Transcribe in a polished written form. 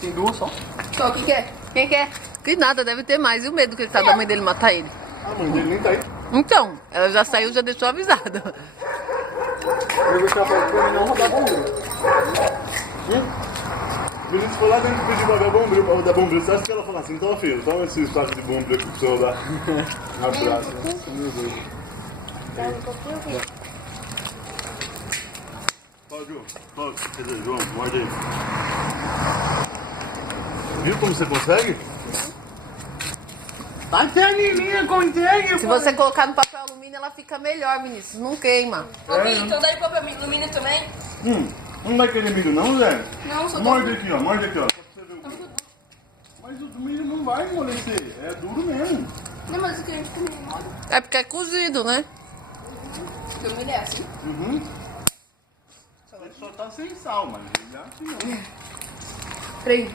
Tem duas só. Só quem quer? Quem quer? Que nada, deve ter mais. E o medo que ele tá da mãe dele matar ele? A mãe dele nem tá aí. Então, ela já saiu, já deixou avisada. Eu vou deixar pra mim não rodar bombril. Vinícius foi lá dentro pedir pra ver a bombril, pra rodar bombril. Você acha que ela fala assim, então filho, toma esse saco de bombril aqui pra você rodar. Abraço. Meu Deus. Pode, quer dizer, João, morde aí. Viu como você consegue? Até a menina consegue. Se você colocar no papel alumínio, ela fica melhor, Vinícius. Não queima. Ô, Bi, então dá de papel alumínio também? Não vai querer milho não, Zé? Não, só Morde aqui, ó. Morde aqui, ó. Só pra você ver. Mas o milho não vai amolecer. É duro mesmo. Não, mas o que a gente comeu mole. É porque é cozido, né? Porque o milho é assim. Ele só tá sem sal, mas ele é assim, ó. 3.